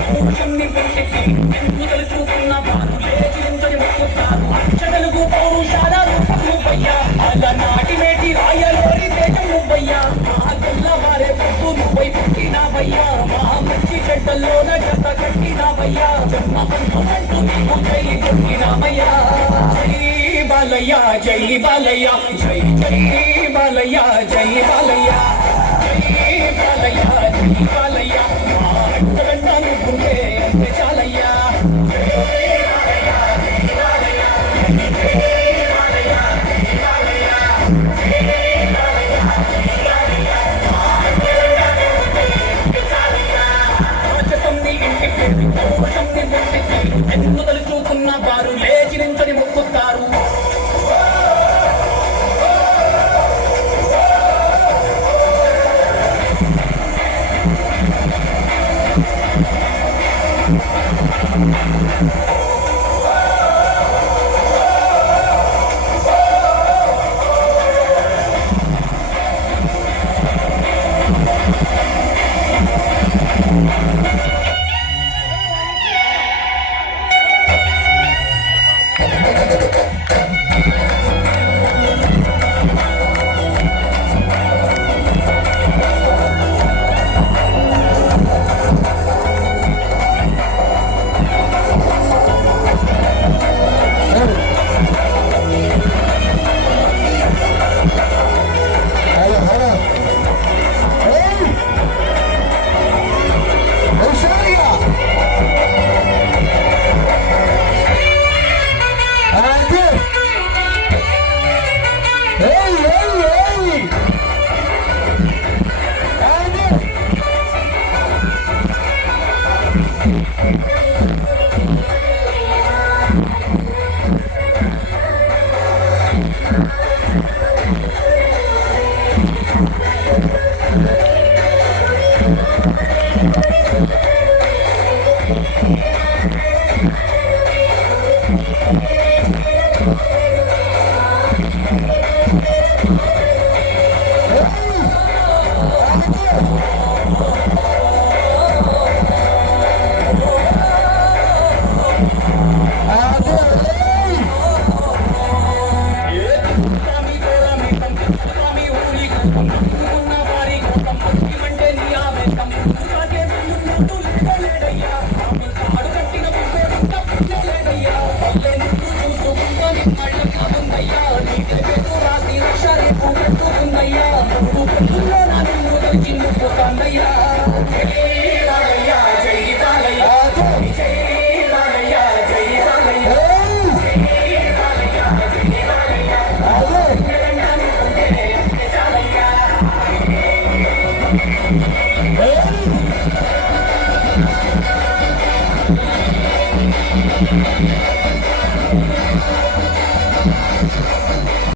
పౌరుషాన్ని పుట్టికి ఎన్నికలు చూస్తున్న వారు లేచించని మొక్కుతారు అక్షతలకు పౌరుషాల రూపం నువ్వయ్యా అలనాటి మేటి రాయలోరి తేజం నువ్వయ్యా మా తెల్లవారే పొద్దు నువ్వై పుట్టినావయ్యా మా మంచి చెడ్డల్లోన జత కట్టినావయ్యా జన్మ పంచమంటూ నీకు జై కొట్టినామయ్యా జై బాలయ్య జై బాలయ్య జై జై బాలయ్య జై బాలయ్య జై బాలయ్య జై బాలయ్య మా అంటగంట నువ్వుంటే అంతే చాలయ్యా ఎన్నుదలు చూస్తున్న వారు లేచి నించని మొక్కుతారు